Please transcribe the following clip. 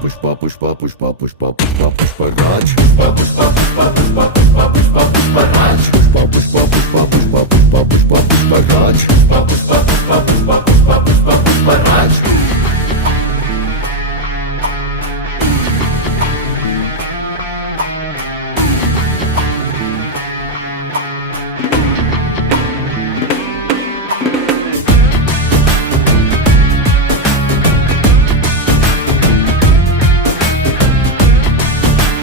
Pushpa Pushpa Pushpa Pushpa Pushpa Pushparaj Pushpa Pushpa Pushpa Pushpa Pushpa Pushpa Pushparaj Pushpa Pushpa Pushpa Pushpa Pushpa